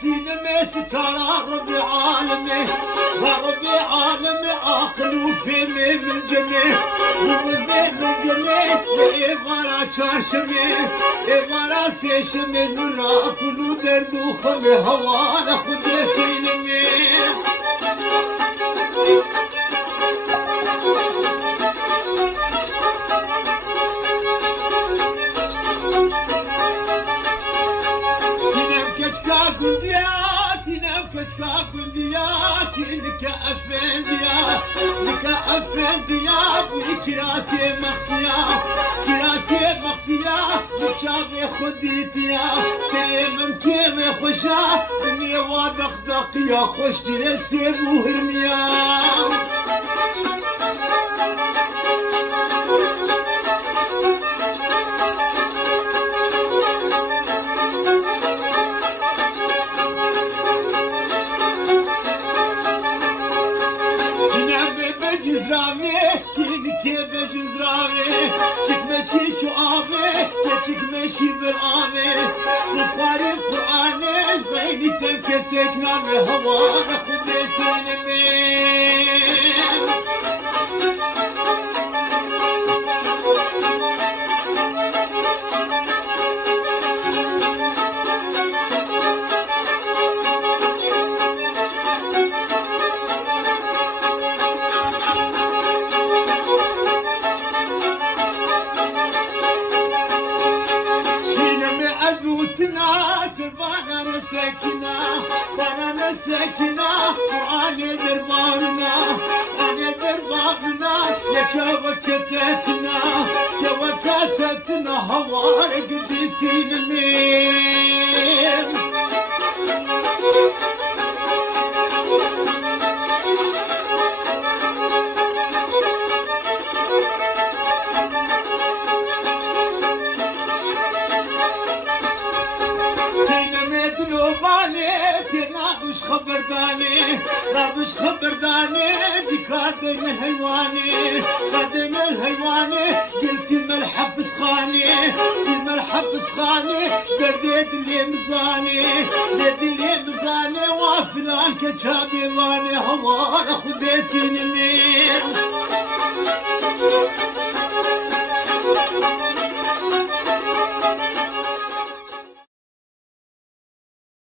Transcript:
سينما سترى ربي عالمي وربي عالمي عقل وفهمي من جميع ومذي من جميع إبارة شاشمي إبارة سيشمي نورا كلو درد وخمي هوانا خدي سينمي لك أفنديا بكراسي مخصيا كراسي مخصيا بشابي خديتيا من كيمي خشا اني وادق دقيا خشتي لسيب وهرميا تكمشي شعابي تكمشي بالعامي تقاري القرآن بيني تنكسك نامي هوانا خدي سينمي سكنا وأنا درباننا أنا درباننا يا كوكتتنا كوكتتنا هوار قديسين المين رابش خبرداني بكادر الهيواني قادر الهيواني قلت ملحب سخاني الملحب سخاني برديت لي مزاني بدي لي مزاني وافلان كتابي واني هوار خدي سنين